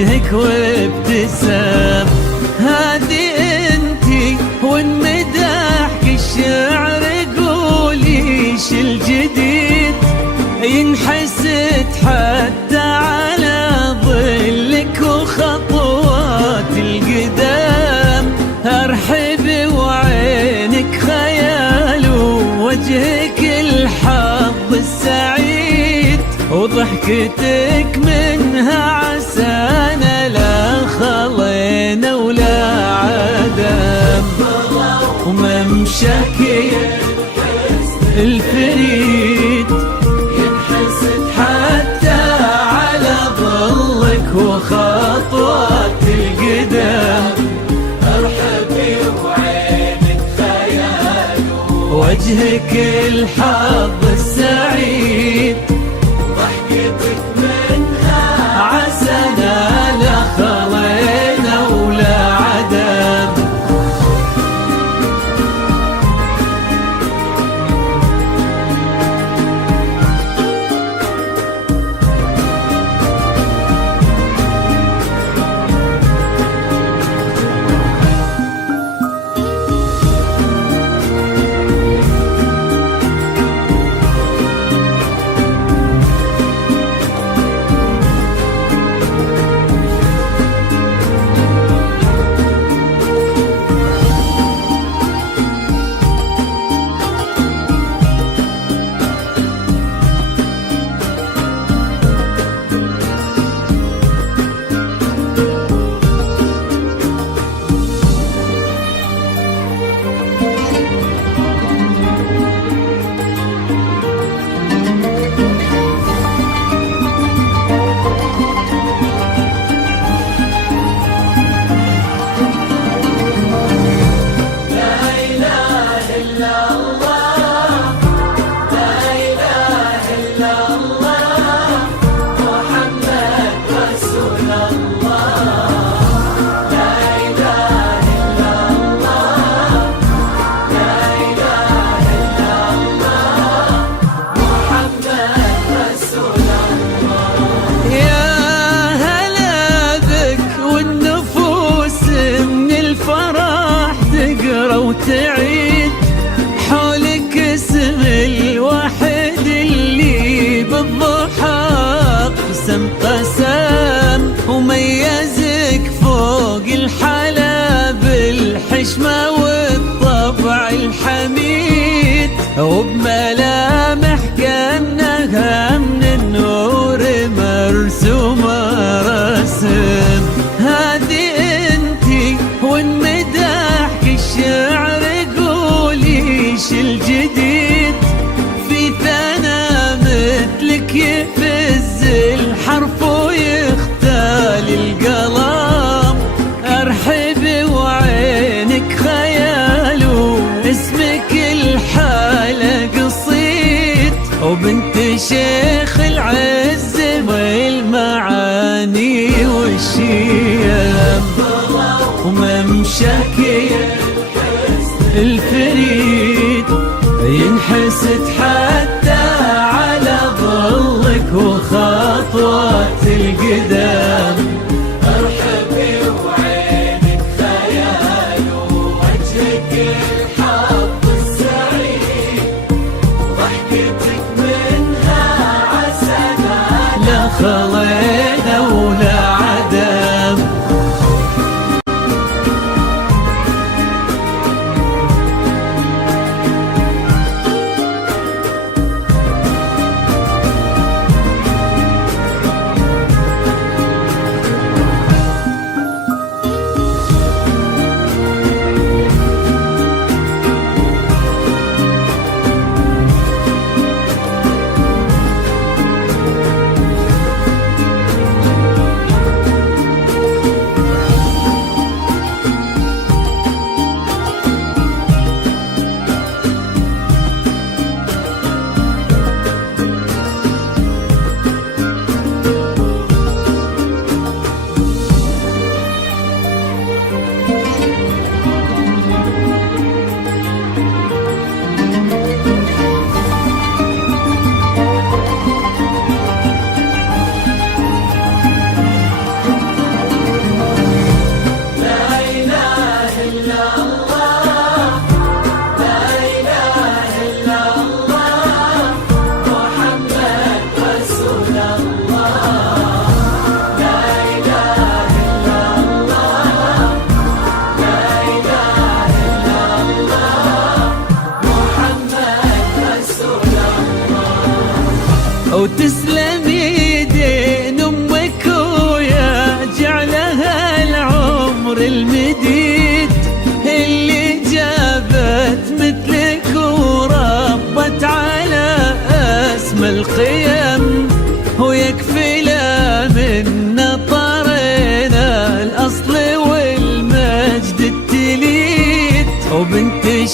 وجهك وابتسام. هذه انتي وانمدحك الشعر قولي ايش الجديد، ينحسد حتى على ظلك وخطوات القدام. ارحب وعينك خيال ووجهك الحظ السعيد، وضحكتك منها عسانا لا خلينا ولا عدم. وممشاك الفريد ينحسد حتى على ظلك وخطوات القدام. ارحبي وعينك خيال وجهك الحظ السعيد، ضحكتك منها عسانا لا خلينا ولا عدم. وتعيد حولك اسم الواحد اللي بالضحى قسم قسم، وميزك فوق الحلا بالحشمة والطبع الحميد، وبملامح كأنها من النور مرسومة رسم. هذه انتي وانمدحك الشعر قولي ايش الجديد، في ثنا مثلك يفز الحرف ويختال القلم. ارحب وعينك خيال واسمك الحالة قصيد، وبنت شيخ العز والمعاني والشيم. وممشاك الفريد ينحسد حتى على ظلك وخطوات القدام. ارحبي وعينك خيال ووجهك الحظ السعيد، وضحكتك منها عسانا لا خلينا ولا عدم.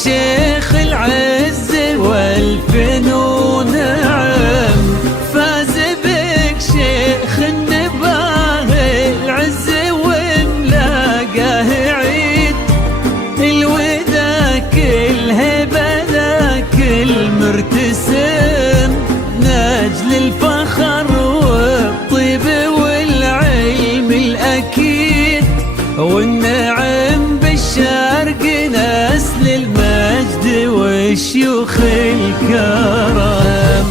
شيخ العز والفنون نعم، فاز بك شيخ النباه العز وملاقاه عيد، الوذاك الهبة ذاك المرتسم، نجل الفخر والطيب والعلم الأكيد، والنعم بالشرق نسل المجد والشيوخ الكرم،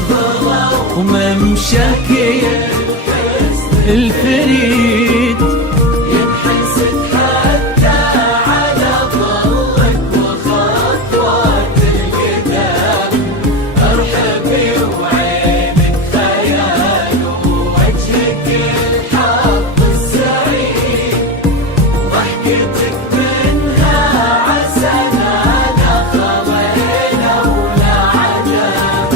وممشاك الفريد ينحسد حتى على ظلك وخطوات القدام، ارحبي وعينك خيال ووجهك الحظ السعيد، ضحكتك منها عسنا لا خضينا ولا عجب.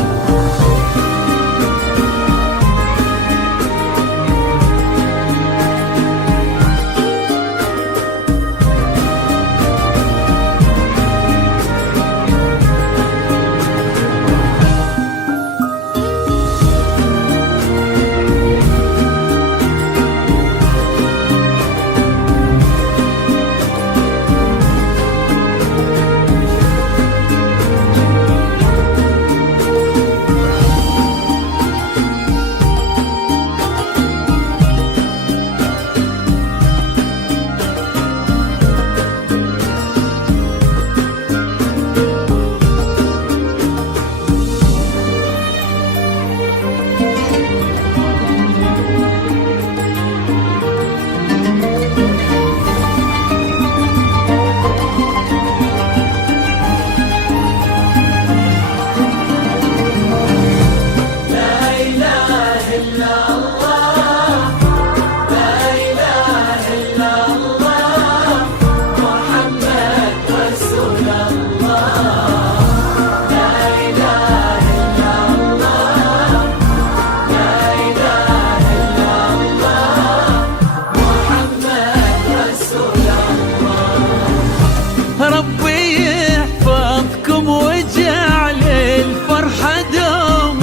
ربي يحفظكم وجعل الفرحة دوم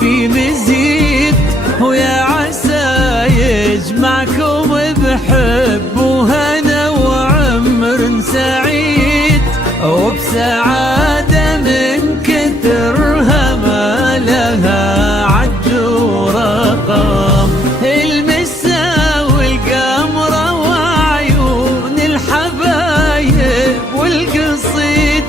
في مزيد، ويا عسى يجمعكم بحب وهنا وعمر سعيد، وبسعادة من كثرها ما لها عد ورقم، المسا والقمرة وعيون الحبايب والقصيد،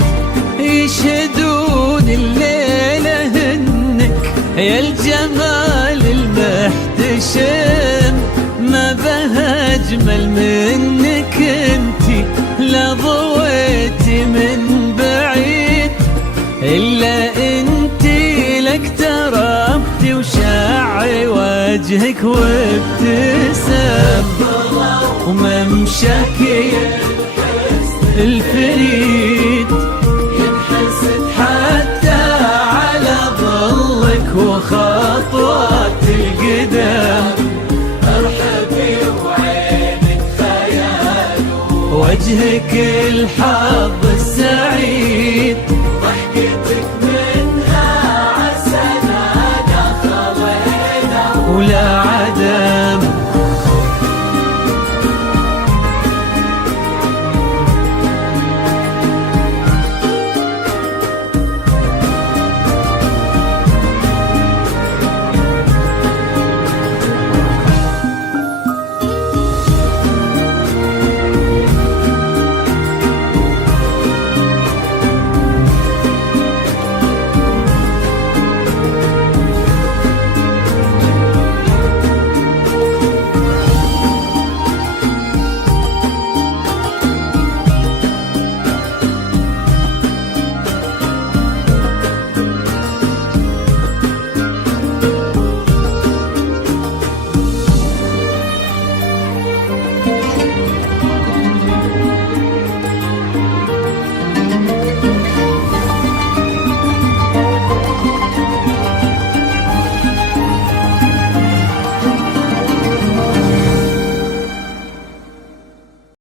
يشهدون الليلة هنك يا الجمال المحتشم، ما بها أجمل منك انتي لا ضويتي من بعيد، إلا انتي لك تربتي وشعي وجهك وابتسم، وممشاك الفريد ينحسد حتى على ظلك وخطوات القدام، ارحبي وعينك خيال وجهك الحظ السعيد، ضحكتك